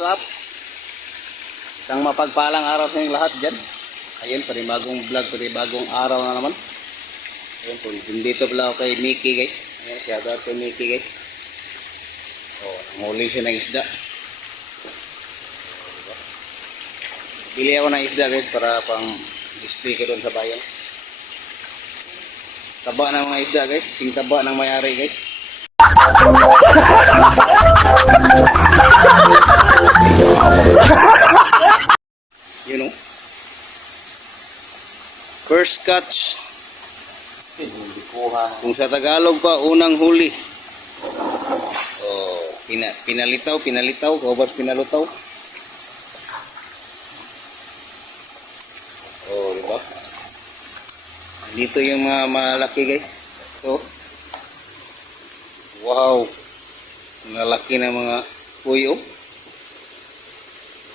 what's? Isang mapagpalang araw sa inyong lahat dyan. Ayun, panibagong vlog, panibagong araw na naman. Ayun po, dito pala ako kay Mickey guys. Ayun, shout out kay Mickey guys. Oh, nanghuli siya ng isda. Bili ako ng isda guys para pang display ko doon sa bayan. Taba ng mga isda guys, sing taba ng mayari guys. You know? First catch. Kung sa Tagalog pa, unang huli. Oh, pina, pinalitaw, pinalitaw, kabas pinalutaw. Oh, di ba? Dito yung mga malaki guys. So, wow. Malaki na mga puyo.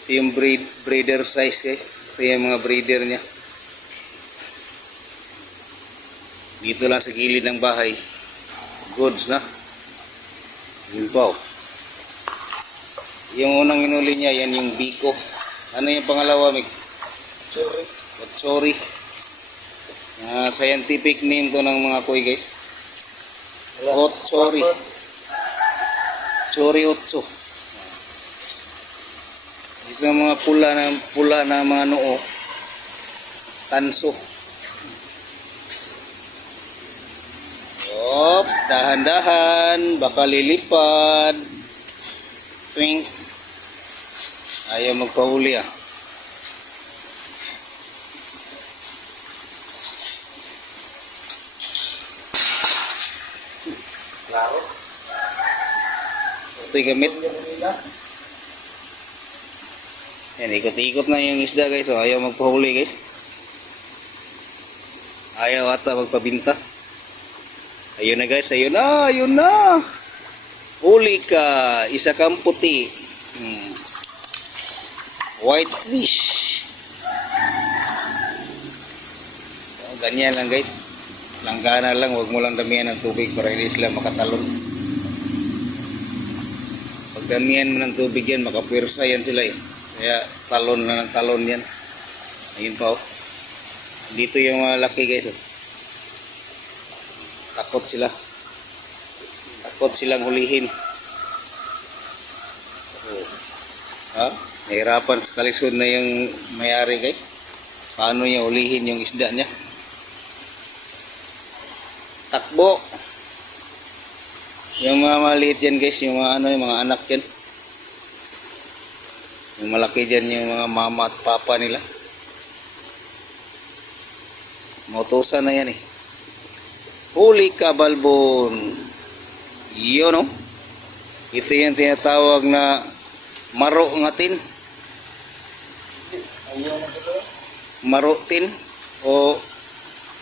Ito yung breed, breeder size guys. Ito yung mga breeder niya. Dito lang sa gilid ng bahay. Goods na. Yun pa oh. Yung unang inuli niya, yan yung biko. Ano yung pangalawa, Mick? Sorry. Sorry. Ah, scientific name to ng mga kuy guys. Otsori. Chori otso. Ito yung mga pula na pula na mga noo. Tanso. Op, dahan-dahan, baka lilipad. Twink. Ayaw magpahuli ah. Klaro. Ito'y gamit. Yan, ikot-ikot na yung isda guys. So, ayaw magpahuli guys. Ayaw ata magpabinta. Ayun na guys, ayun na, ayun na. Huli ka, isa kang puti. Hmm. White fish. So, ganyan lang guys. Langgana lang, huwag mo lang damihan ng tubig para hindi sila makatalon. Pag damihan mo ng tubig yan, makapwersa yan sila eh. Kaya talon na ng talon yan. Ayun pa. Dito yung mga laki guys oh. Takot sila. Takot silang hulihin. Oh. Ha? Nahirapan sa kalisod na yung mayari guys. Paano niya hulihin yung isda niya? Takbo. Yung mga maliit yan guys, yung mga ano, yung mga anak yan. Yung malaki dyan yung mga mama at papa nila. Motosa na yan eh. Huli ka balbon. Yun oh. Ito yung tinatawag na maro ngatin. Marotin o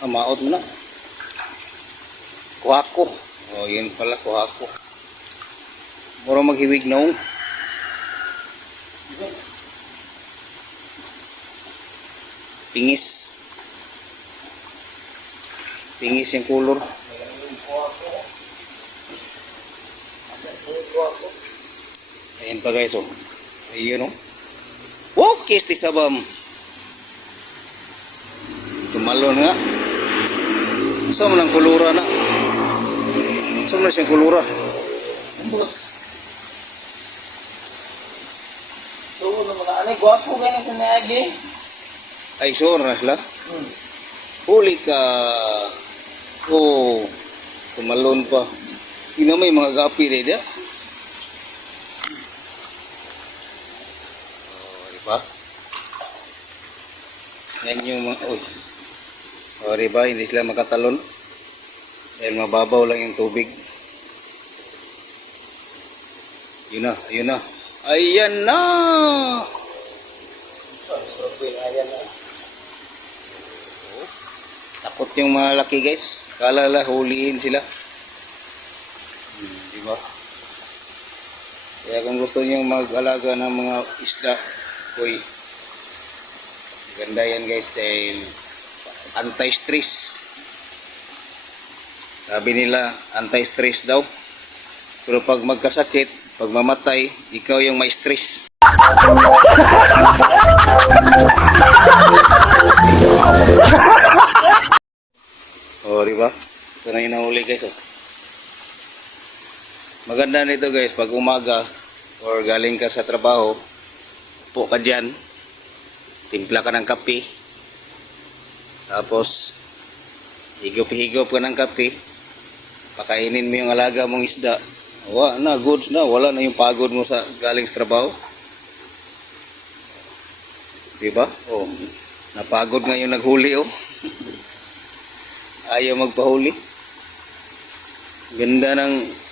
ah, maot mo na. Kuhako. O yun pala kuhako. Muro maghibig noong. Pingis. Pingis yung kulor. Ayan pa guys oh. Ayun oh. Wokis ti sabam. Tumalon nga. Saan mo ng kulura na? Saan mo na siyang kulura? Oo, no, mga anay, gwapo ganyan sa naagi. Ay, sure na sila. Huli ka. Oh, tumalon pa. Ina may mga gapi rin dia. Oh, di ba? Yan yung mga, uy. Oh, di ba? Hindi sila makatalon. Dahil mababaw lang yung tubig. Yun na, yun na. Ayan na! Sobrang ayan na. Takot yung mga laki guys. Kala la huliin sila. Hmm, di ba? Kaya kung gusto niyo mag-alaga ng mga isda, uy, ganda yan guys dahil anti-stress. Sabi nila, anti-stress daw. Pero pag magkasakit, pag mamatay, ikaw yung may stress. Maganda nito guys, pag umaga or galing ka sa trabaho, po ka dyan, timpla ka ng kape, tapos higop-higop ka ng kape, pakainin mo yung alaga mong isda, wala na, goods na, wala na yung pagod mo sa galing sa trabaho. Diba? Oh, napagod nga yung naghuli oh. Ayaw magpahuli. Ganda ng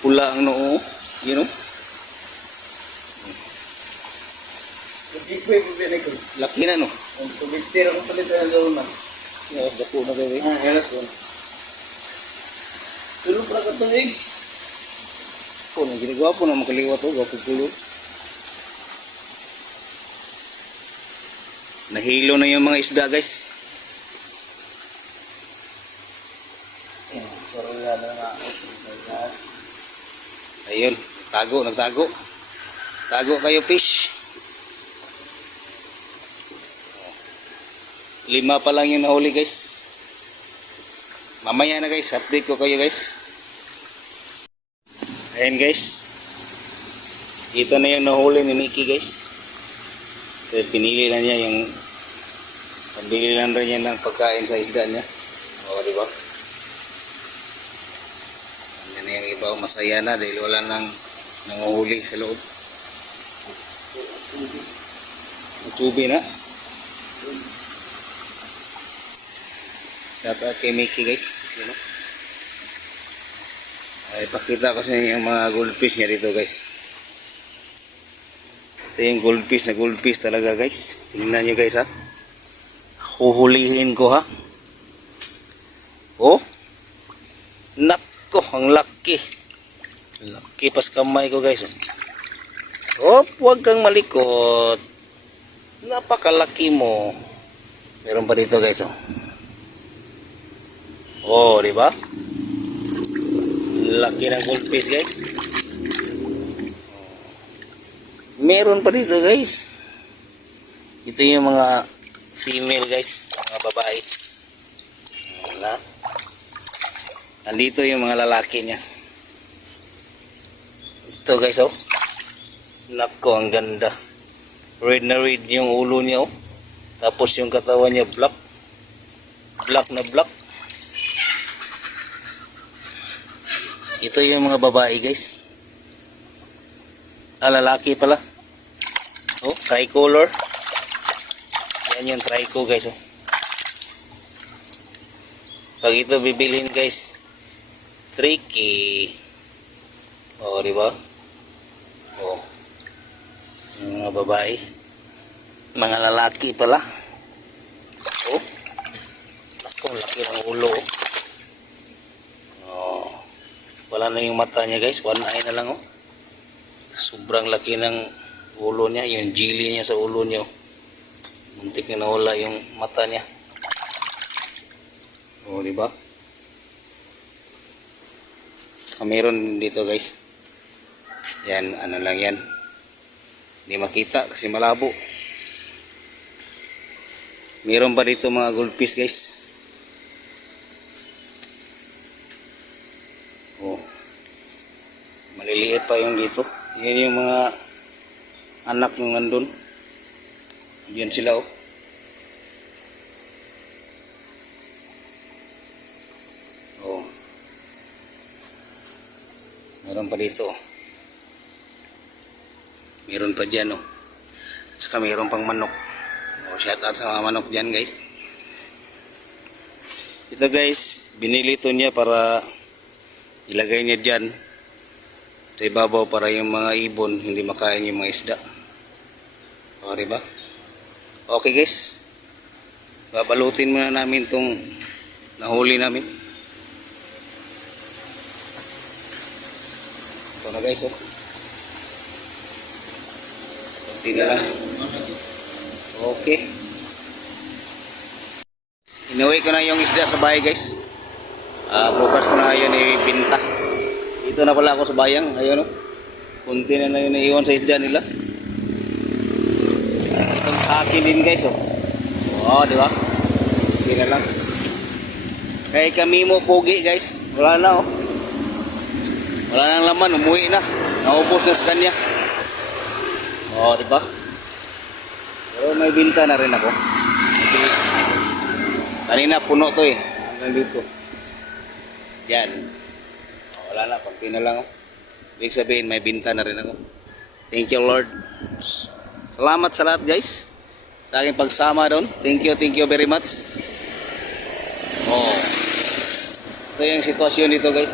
pula ang noo, you know? Laki na no. Ang tubig tira ko palit ang luna. Yeah, dako na baby. Ah, hirap ko. Tulog pa ka tubig. Po, nang ginagawa po na makaliwat oh, gwapo pulo. Nahilo na yung mga isda guys. Sorry na na nga. Ayun, tago, nagtago. Tago kayo fish. Lima pa lang yung nahuli guys. Mamaya na guys, update ko kayo guys. Ayan guys. Ito na yung nahuli ni Mickey guys. So, pinili na niya yung pambili lang rin niya ng pagkain sa isda niya. O, di ba? Yan na yung iba, masaya na dahil wala nang nanguhuli sa loob. Tubi na. Shout out kay Mickey guys. You know? Ay, pakita ko sa inyo yung mga goldfish niya dito guys. Ito yung goldfish na goldfish talaga guys. Tingnan nyo guys ha. Huhulihin ko ha. Oh. Nako, ang laki. Laki pas kamay ko guys. Oh, huwag kang malikot. Napakalaki mo. Meron pa dito guys oh. Oh, di ba? Laki ng goldfish guys. Meron pa dito guys. Ito yung mga female guys, mga babae. Wala. Nandito yung mga lalaki niya. Ito guys oh. Nako, ang ganda. Red na red yung ulo niya oh. Tapos yung katawan niya black. Black na black. Ito yung mga babae guys. Ah, lalaki pala. Oh, tricolor. Yan yung trico guys oh. Pag ito bibilhin guys, tricky. Oh, di ba? Oh. Yung mga babae. Mga lalaki pala. Oh. Ako, laki ng ulo. oh. Oh. Wala na yung mata niya guys. One eye na lang oh. Sobrang laki ng ulo niya. Yung jili niya sa ulo niya. oh. Muntik na nawala yung mata niya. Oh, di ba? Saka meron dito guys. Yan, ano lang yan. Hindi makita kasi malabo. Meron pa dito mga goldfish guys. Oh. Maliliit pa yung dito. Yan yung mga anak ng nandun. Yan sila oh. Oh. Meron pa dito. oh. Meron pa dyan oh. At saka meron pang manok. Oh, shout out sa mga manok dyan guys. Ito guys, binili to niya para ilagay niya dyan sa ibabaw para yung mga ibon hindi makain yung mga isda. O, diba? Okay guys. Babalutin muna namin tong nahuli namin. Ito na guys, oh. Lang. Okay. Inuwi ko na yung isda sa bahay guys. Ah, bukas ko na yun ibinta. Dito na pala ako sa bayang. Ayun oh. Kunti na na yun naiwan sa isda nila. sa akin din guys oh. Oo, di ba? Hindi na lang. Kaya kami mo pogi guys. Wala na oh. Wala nang laman, umuwi na. Naubos na sa kanya. Oo, di ba? Pero may binta na rin ako. Kanina puno to eh. Hanggang dito. Yan. Oh, wala na, pagti na lang oh. Ibig sabihin, may binta na rin ako. Thank you Lord. Salamat sa lahat guys. Sa aking pagsama doon. Thank you, thank you very much. Oh. Ito yung sitwasyon dito guys.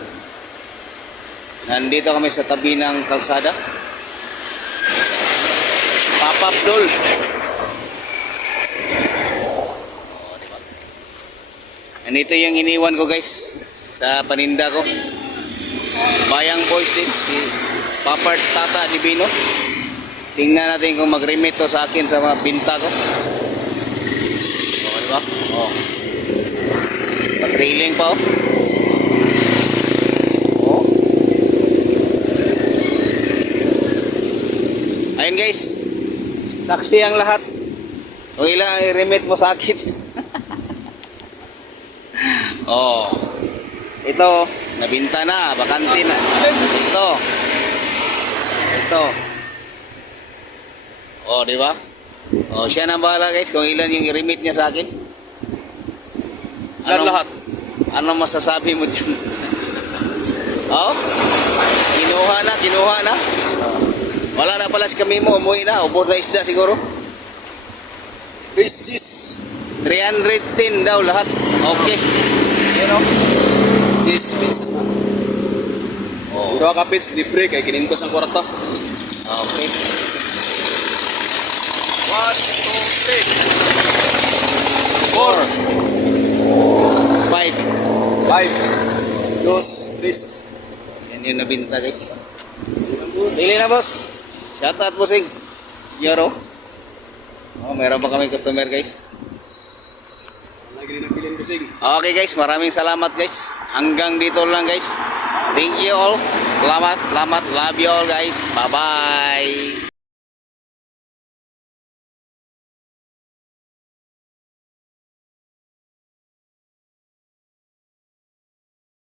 Nandito kami sa tabi ng kalsada. Pop-up doll. Oh, di ba? Nandito yung iniwan ko guys sa paninda ko. Bayang boys din si Papart Tata Divino. Tingnan natin kung mag-remit to sa akin sa mga binta ko. Oh, di ba? Oh. Patrailing pa. Oh. Ayun guys. Saksi ang lahat. Kung ilang ang i-remit mo sa akin. oh. Ito, nabinta na, bakante na. Ito. Ito. Oh, di ba? Oh, siya na bahala guys kung ilan yung i-remit niya sa akin. Ilan lahat? Ano masasabi mo dyan? oh? Kinuha na, kinuha na. Wala na pala si kami mo, umuwi na. Ubod na isda siguro. Base cheese. 310 daw lahat. Okay. Yan o. Cheese base. Oh, Dua kapits, libre kay kinintos ang kwarta. okay. One, two, three. Four. Five. Five. Dos, tres. Yan yung nabinta guys. Bili na boss. Shout out bossing. Yoro. Oh, meron pa kami customer guys. Lagi na bilhin busing. Okay guys, maraming salamat guys. Hanggang dito lang guys. Thank you all. Salamat, salamat. Love you all guys. Bye-bye.